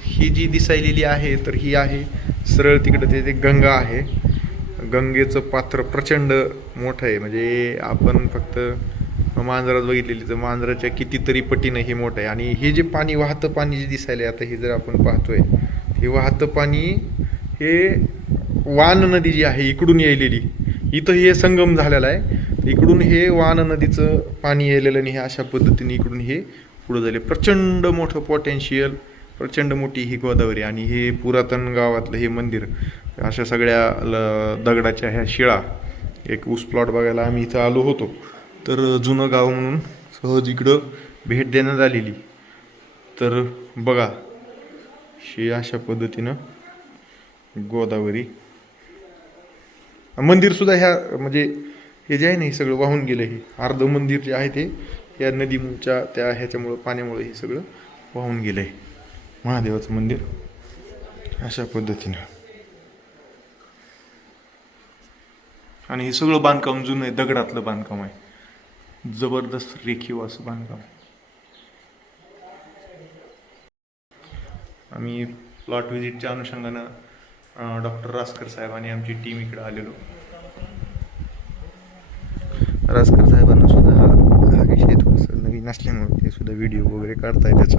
ही जी दिसायलेली आहे तर ही आहे सरळ तिकडं ते गंगा आहे. गंगेचं पात्र प्रचंड मोठं आहे. म्हणजे आपण फक्त मांजरात बघितलेली तर मांजराच्या कितीतरी पटीनं हे मोठं आहे. आणि हे जे पाणी वाहतं पाणी जे दिसायला आता हे जर आपण पाहतोय हे वाहतं पाणी हे वान नदी जी आहे इकडून यायलेली. इथं हे संगम झालेला आहे. इकडून हे वान नदीचं पाणी यायलेलं आणि हे अशा पद्धतीने इकडून हे पुढं झाले. प्रचंड मोठं पोटेन्शियल प्रचंड मोठी ही गोदावरी आणि हे पुरातन गावातलं हे मंदिर अशा सगळ्या ल दगडाच्या ह्या शिळा एक ऊस प्लॉट बघायला आम्ही इथं आलो होतो. तर जुनं गाव म्हणून सहज इकडं भेट देण्यात आलेली. तर बघा शी अशा पद्धतीनं गोदावरी. मंदिरसुद्धा ह्या म्हणजे हे जे आहे ना हे सगळं वाहून गेलं हे अर्ध मंदिर जे आहे ते या नदीच्या त्या ह्याच्यामुळं पाण्यामुळे हे सगळं वाहून गेलं आहे. महादेवाचं मंदिर. अशा पद्धतीनं. आणि हे सगळं बांधकाम जुनं आहे दगडातलं बांधकाम आहे. जबरदस्त रेखीव असं बांधकाम आम्ही प्लॉट व्हिजिटच्या अनुषंगानं डॉक्टर रासकर साहेब आणि आमची टीम इकडे आलेलो. रासकर साहेबांना सुद्धा हा विषय थोडंसं नवीन असल्यामुळे ते सुद्धा व्हिडिओ वगैरे काढताय त्याचा.